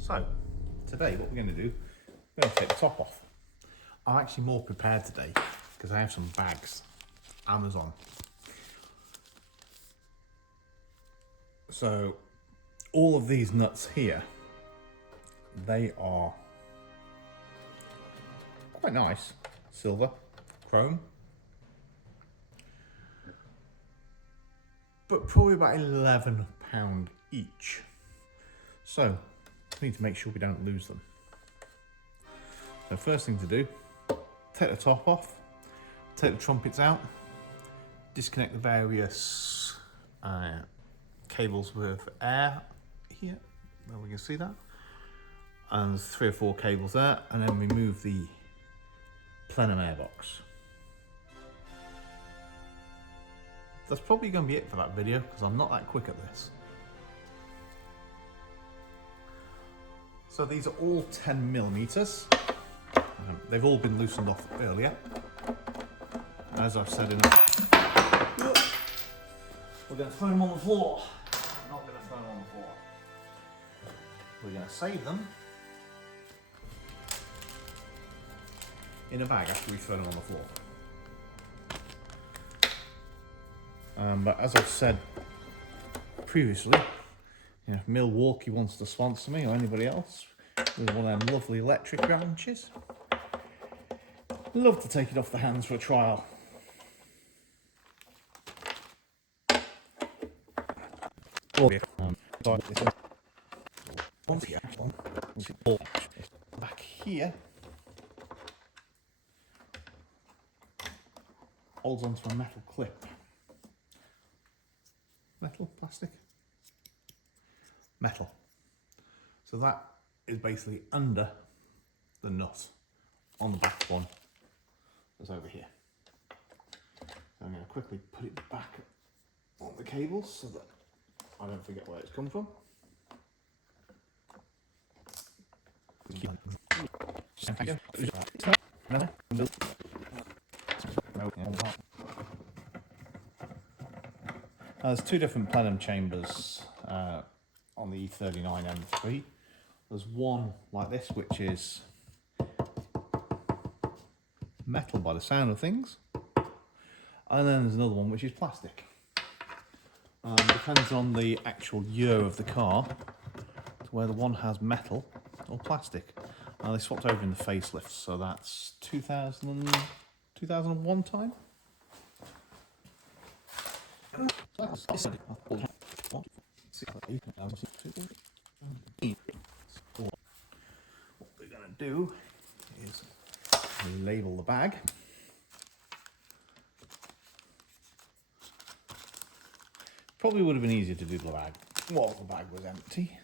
So, today what we're going to do, we're going to take the top off. I'm actually more prepared today because I have some bags, Amazon. So, all of these nuts here, they are quite nice, silver, chrome, but probably about £11 each. So, we need to make sure we don't lose them. So first thing to do, take the top off, take the trumpets out, disconnect the various cables with air here, where we can see that. And there's 3 or 4 cables there, and then remove the plenum airbox. That's probably going to be it for that video, because I'm not that quick at this. So these are all 10mm. They've all been loosened off earlier. As I've said enough. We're going to throw them on the floor. I'm not going to throw them on the floor. We're going to save them in a bag after we throw them on the floor. But as I've said previously, you know, if Milwaukee wants to sponsor me or anybody else with one of them lovely electric wrenches, I'd love to take it off the hands for a trial. Back here holds onto a metal clip. Metal, plastic? Metal. So that is basically under the nut on the back one that's over here. So I'm going to quickly put it back on the cables so that I don't forget where it's come from. There's 2 different plenum chambers on the E39 M3. There's one like this, which is metal by the sound of things, and then there's another one which is plastic. Depends on the actual year of the car to whether one has metal or plastic. They swapped over in the facelift, so that's 2001 time. What we're going to do is label the bag. Probably would have been easier to do the bag while the bag was empty.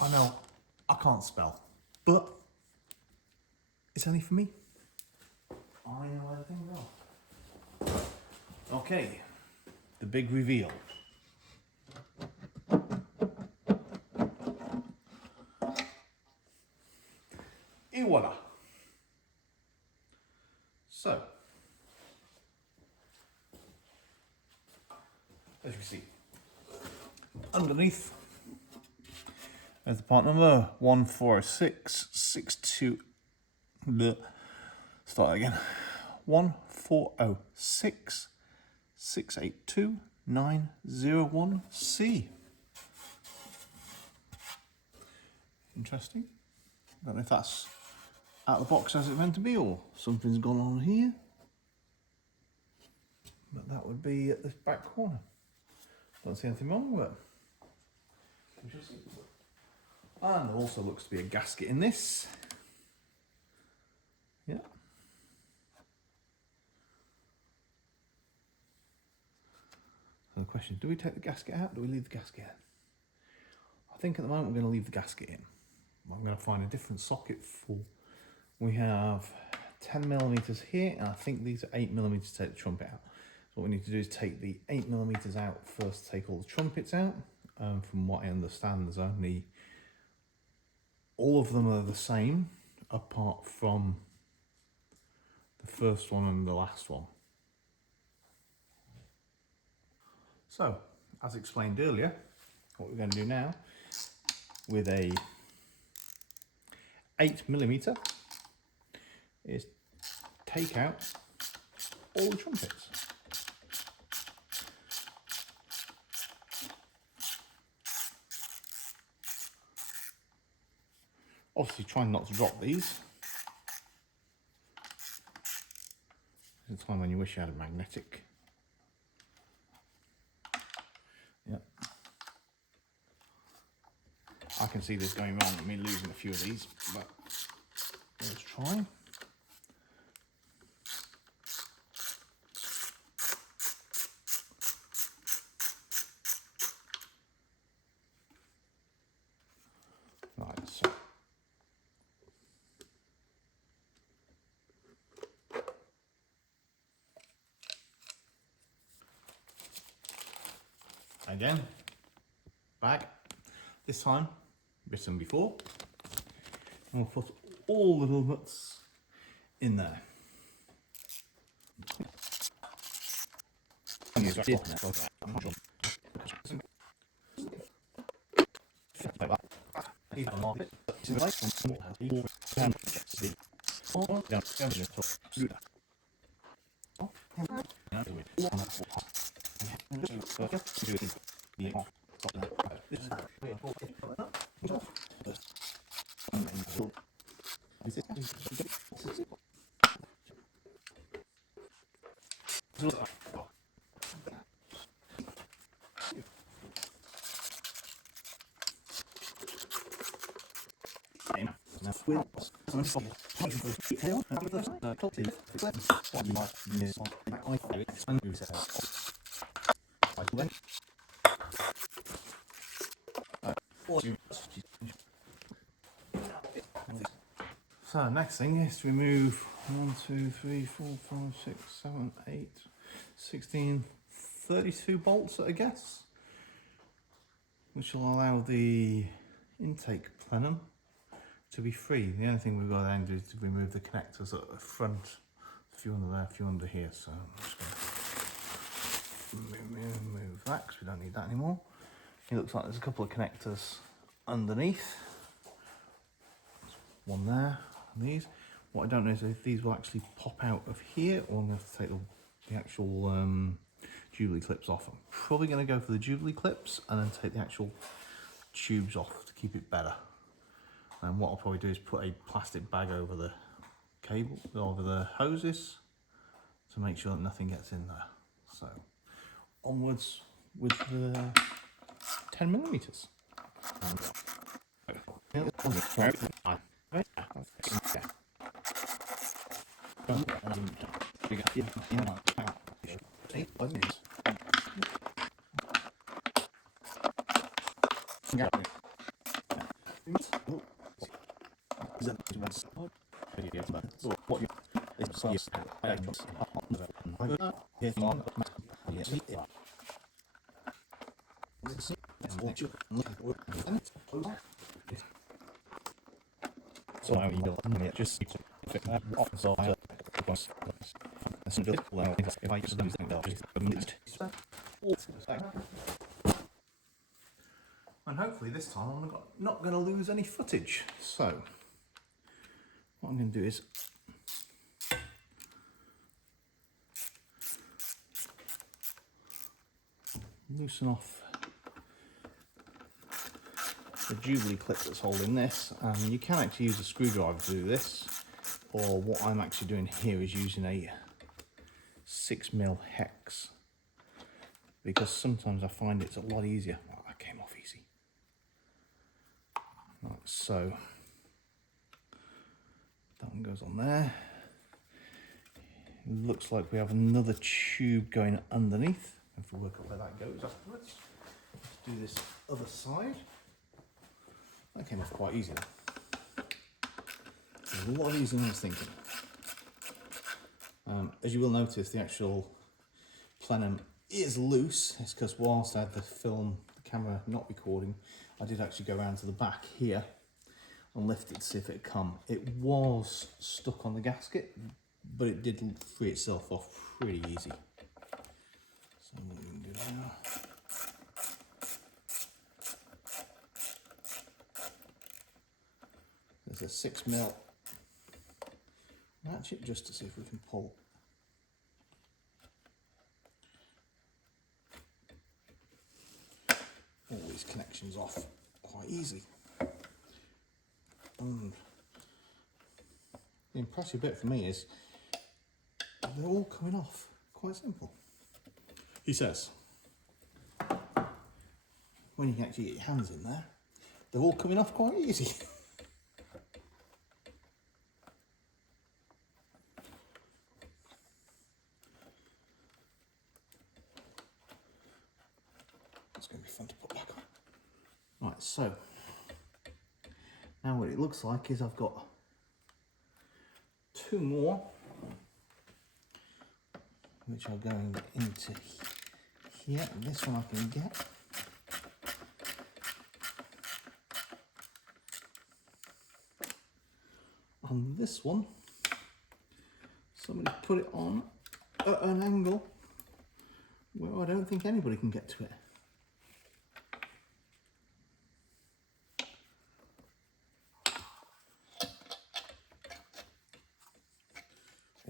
I know I can't spell, but it's only for me. I know where the things are. Okay, the big reveal. Et voila. So, as you see, underneath there's the part number 14662. Start again. 1406682-901C. Interesting. Don't know if that's out of the box as it's meant to be or something's gone on here. But that would be at this back corner. Don't see anything wrong with it. And there also looks to be a gasket in this. Yeah. So the question is, do we take the gasket out or do we leave the gasket in? I think at the moment we're going to leave the gasket in. I'm going to find a different socket for... We have 10mm here, and I think these are 8mm to take the trumpet out. So what we need to do is take the 8mm out first, take all the trumpets out. From what I understand, there's only... All of them are the same. apart from the first one and the last one. So, as explained earlier, what we're going to do now with a 8mm is take out all the trumpets. Obviously trying not to drop these. There's a time when you wish you had a magnetic. Yep. I can see this going wrong with me losing a few of these, but let's try. Right, so again, back. This time, written before, and we'll put all the little nuts in there. So next thing is to remove 1, 2, 3, 4, 5, 6, 7, 8, 16, 32 bolts at a guess, which will allow the intake plenum to be free. The only thing we've got to then do is to remove the connectors at the front. A few under there, a few under here, so I'm just going to remove that because we don't need that anymore. It looks like there's a couple of connectors underneath. One there, and these. What I don't know is if these will actually pop out of here, or I'm going to have to take the actual Jubilee clips off. I'm probably going to go for the Jubilee clips and then take the actual tubes off to keep it better. And what I'll probably do is put a plastic bag over the cable, over the hoses, to make sure that nothing gets in there. So onwards with the 10mm. So I will just pick that off so I if I just lose them, they'll just and hopefully this time I'm not going to lose any footage. So what I'm going to do is loosen off the Jubilee clip that's holding this. You can actually use a screwdriver to do this, or what I'm actually doing here is using a 6mm hex, because sometimes I find it's a lot easier. Oh, that came off easy. Right, so that one goes on there. It looks like we have another tube going underneath. If we work out where that goes afterwards. Let's do this other side. That came off quite easy. A lot easier than I was thinking. As you will notice, the actual plenum is loose. It's because whilst I had the camera not recording, I did actually go around to the back here and lift it to see if it'd come. It was stuck on the gasket, but it did free itself off pretty easy. So what we can do now. There's a 6mm ratchet just to see if we can pull. All these connections off quite easy. And the impressive bit for me is they're all coming off quite simple. He says, when you can actually get your hands in there, they're all coming off quite easy. It's going to be fun to put back on. Right, so now what it looks like is I've got 2 more which are going into here. This one I can get. On this one, somebody put it on at an angle where I don't think anybody can get to it.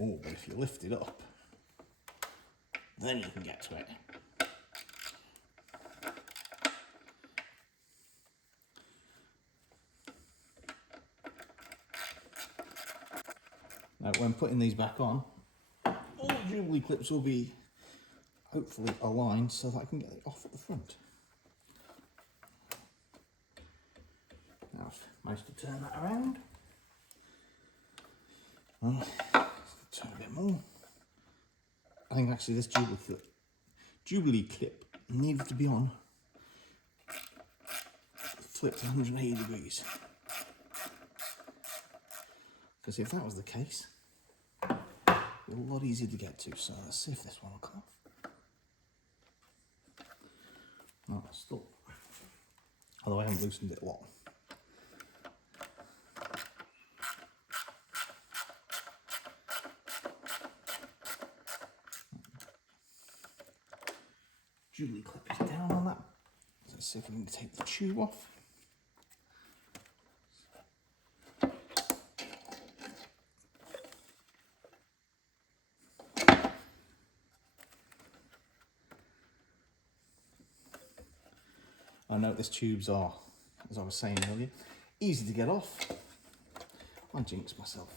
Oh, but if you lift it up, then you can get to it. Now, when putting these back on, all the Jubilee clips will be hopefully aligned so that I can get it off at the front. Now I've managed to turn that around. Well, turn a bit more. I think actually this Jubilee clip needed to be on flipped 180 degrees. Because if that was the case, it'd be a lot easier to get to. So let's see if this one will come off. No, still. Although I haven't loosened it a lot. Jubilee clip is down on that. Let's see if we can take the tube off. I noticed tubes are, as I was saying earlier, easy to get off. I jinxed myself.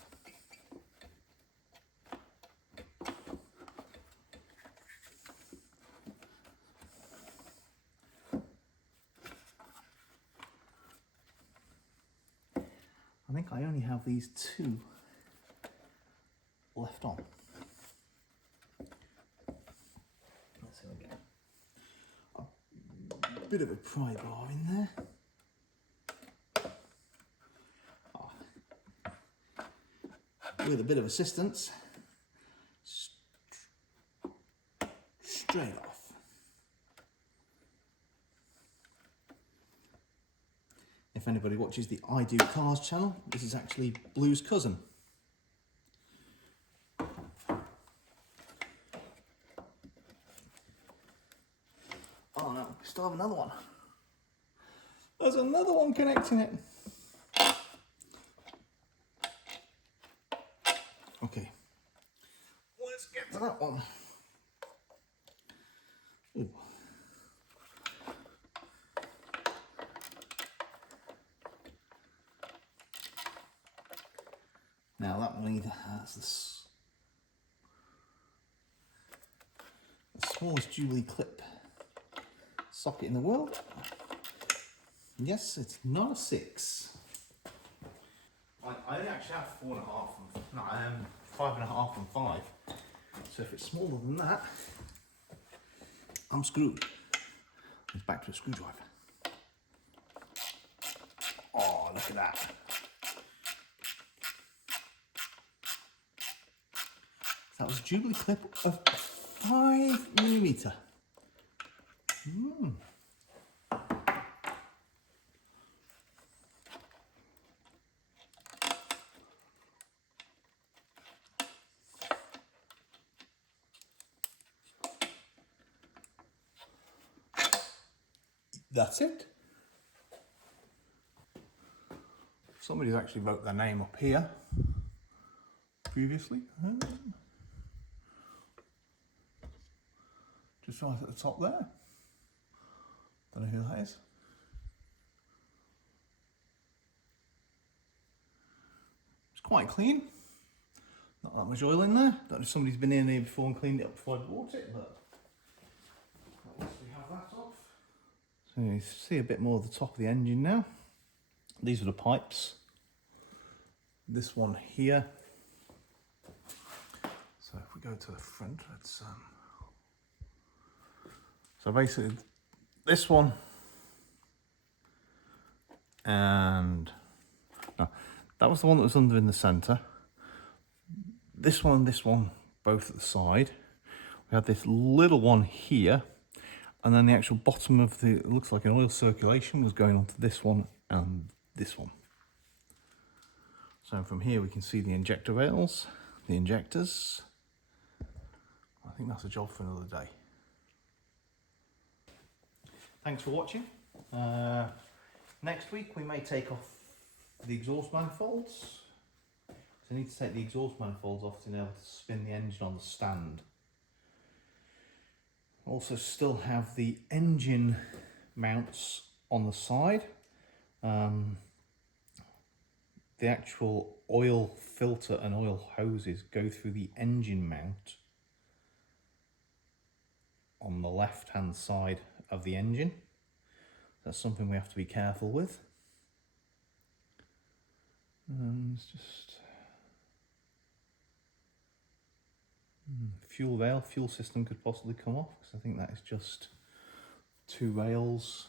I think I only have these 2 left on. Let's see again. A bit of a pry bar in there. Oh. With a bit of assistance, straight off. If anybody watches the I Do Cars channel, this is actually Blue's cousin. Oh no, we still have another one. There's another one connecting it. Okay, let's get to that one. Ooh. Now that one either has the smallest Jubilee clip socket in the world. Yes, it's not a 6. I only actually have 4.5 and 5.5 and 5. So if it's smaller than that, I'm screwed. It's back to a screwdriver. Oh, look at that. That was a Jubilee clip of 5mm. that's it. Somebody's actually wrote their name up here previously. Just right at the top there. Don't know who that is. It's quite clean. Not that much oil in there. Don't know if somebody's been in here before and cleaned it up before I bought it, but at least we have that off. So you see a bit more of the top of the engine now. These are the pipes. This one here. So if we go to the front, let's so basically this one and no, that was the one that was under in the centre. This one and this one both at the side. We had this little one here, and then the actual bottom of the, it looks like an oil circulation was going onto this one and this one. So from here we can see the injector rails, the injectors. I think that's a job for another day. Thanks for watching. Next week we may take off the exhaust manifolds. So I need to take the exhaust manifolds off to be able to spin the engine on the stand. Also still have the engine mounts on the side. The actual oil filter and oil hoses go through the engine mount on the left hand side of the engine. That's something we have to be careful with. It's just fuel rail, fuel system could possibly come off, because I think that is just two rails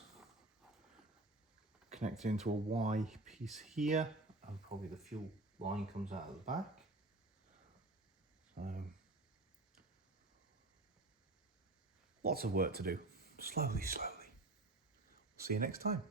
connected into a Y piece here, and probably the fuel line comes out at the back. So lots of work to do. Slowly. See you next time.